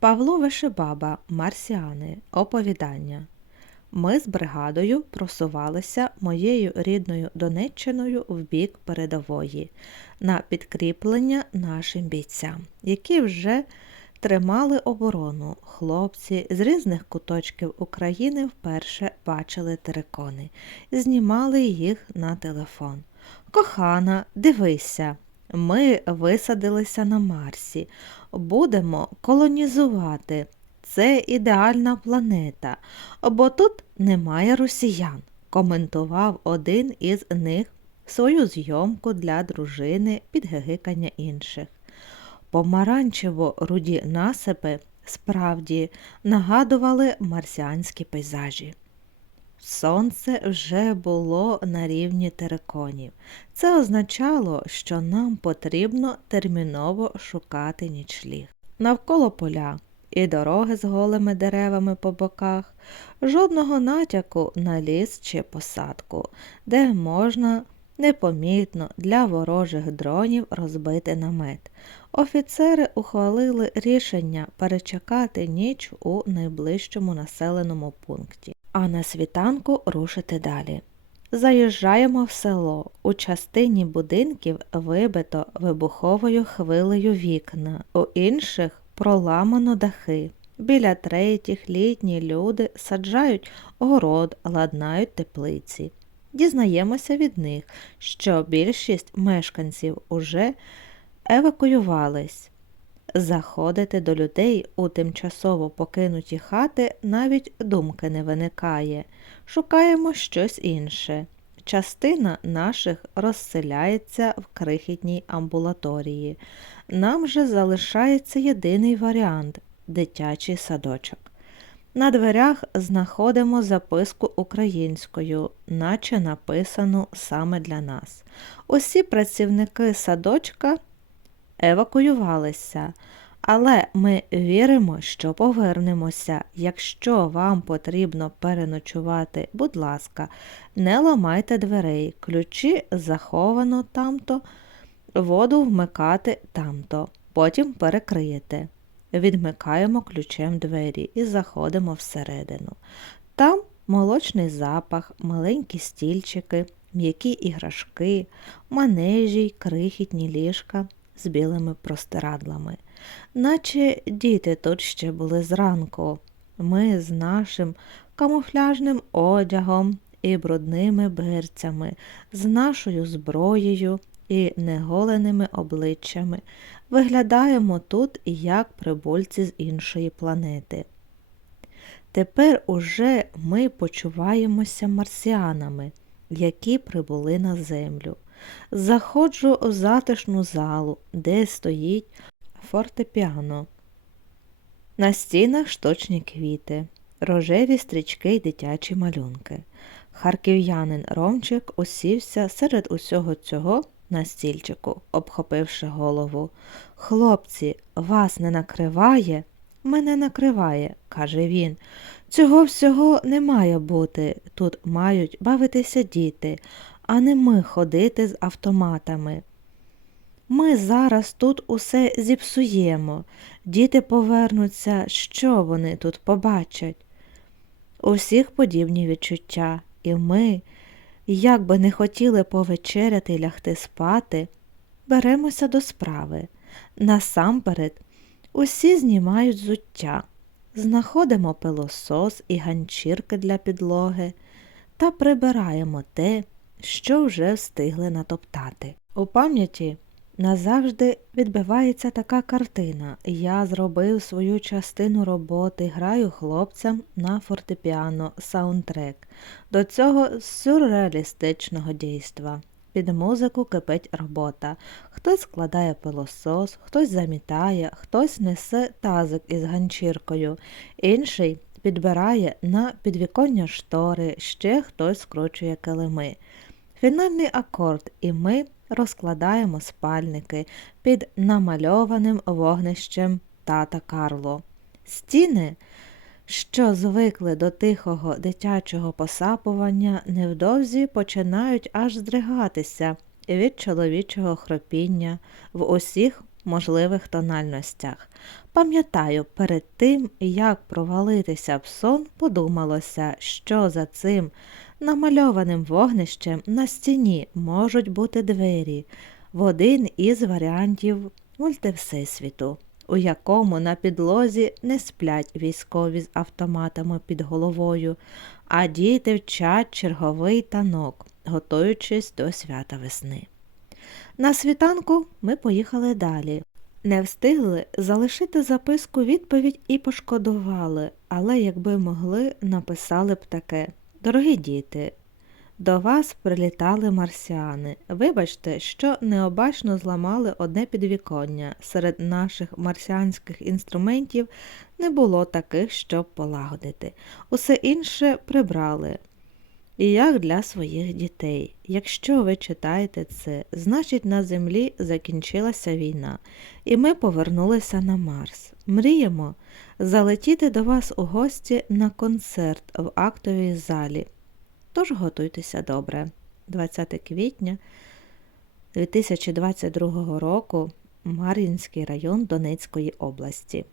Павло Вишебаба, Марсіани, Оповідання. Ми з бригадою просувалися моєю рідною Донеччиною в бік передової на підкріплення нашим бійцям, які вже тримали оборону. Хлопці з різних куточків України вперше бачили терикони, знімали їх на телефон. Кохана, дивися, ми висадилися на Марсі, будемо колонізувати. Це ідеальна планета, бо тут немає росіян, коментував один із них свою зйомку для дружини під гигикання інших. Помаранчево-руді насипи справді нагадували марсіанські пейзажі. Сонце вже було на рівні териконів. Це означало, що нам потрібно терміново шукати нічліг. Навколо поля і дороги з голими деревами по боках, жодного натяку на ліс чи посадку, де можна непомітно для ворожих дронів розбити намет. Офіцери ухвалили рішення перечекати ніч у найближчому населеному пункті, а на світанку рушити далі. Заїжджаємо в село. У частині будинків вибито вибуховою хвилею вікна, у інших проламано дахи. Біля третіх літні люди саджають город, ладнають теплиці. Дізнаємося від них, що більшість мешканців уже евакуювались. Заходити до людей у тимчасово покинуті хати навіть думки не виникає. Шукаємо щось інше. Частина наших розселяється в крихітній амбулаторії. Нам же залишається єдиний варіант дитячий садочок. На дверях знаходимо записку українською, наче написану саме для нас. Усі працівники садочка евакуювалися, але ми віримо, що повернемося. Якщо вам потрібно переночувати, будь ласка, не ламайте дверей, ключі заховано тамто, воду вмикати тамто, потім перекриєте. Відмикаємо ключем двері і заходимо всередину. Там молочний запах, маленькі стільчики, м'які іграшки, манежі крихітні ліжка з білими простирадлами. Наче діти тут ще були зранку. Ми з нашим камуфляжним одягом і брудними берцями, з нашою зброєю і неголеними обличчями виглядаємо тут як прибульці з іншої планети. Тепер уже ми почуваємося марсіанами, які прибули на землю. Заходжу у затишну залу, де стоїть фортепіано. На стінах штучні квіти, рожеві стрічки й дитячі малюнки. Харків'янин Ромчик усівся серед усього цього на стільчику, обхопивши голову. Хлопці, вас не накриває? Мене накриває, каже він. Цього всього не має бути. Тут мають бавитися діти, а не ми ходити з автоматами. Ми зараз тут усе зіпсуємо. Діти повернуться, що вони тут побачать. У всіх подібні відчуття, і ми, як би не хотіли повечеряти й лягти спати, беремося до справи. Насамперед, усі знімають зуття, знаходимо пилосос і ганчірки для підлоги та прибираємо те, що вже встигли натоптати. У пам'яті назавжди відбивається така картина. Я зробив свою частину роботи, граю хлопцям на фортепіано саундтрек до цього сюрреалістичного дійства. Під музику кипить робота. Хтось складає пилосос, хтось замітає, хтось несе тазик із ганчіркою, інший підбирає на підвіконня штори, ще хтось скручує килими. Фінальний акорд, і ми розкладаємо спальники під намальованим вогнищем тата Карло. Стіни, що звикли до тихого дитячого посапування, невдовзі починають аж здригатися від чоловічого хропіння в усіх можливих тональностях. Пам'ятаю, перед тим, як провалитися в сон, подумалося, що за цим намальованим вогнищем на стіні можуть бути двері в один із варіантів мультивсесвіту, у якому на підлозі не сплять військові з автоматами під головою, а діти вчать черговий танок, готуючись до свята весни. На світанку ми поїхали далі. Не встигли залишити записку відповідь і пошкодували, але якби могли, написали б таке. Дорогі діти, до вас прилітали марсіани. Вибачте, що необачно зламали одне підвіконня. Серед наших марсіанських інструментів не було таких, щоб полагодити. Усе інше прибрали. І як для своїх дітей. Якщо ви читаєте це, значить на землі закінчилася війна, і ми повернулися на Марс. Мріємо залетіти до вас у гості на концерт в актовій залі. Тож готуйтеся добре. 20 квітня 2022 року Мар'їнський район Донецької області.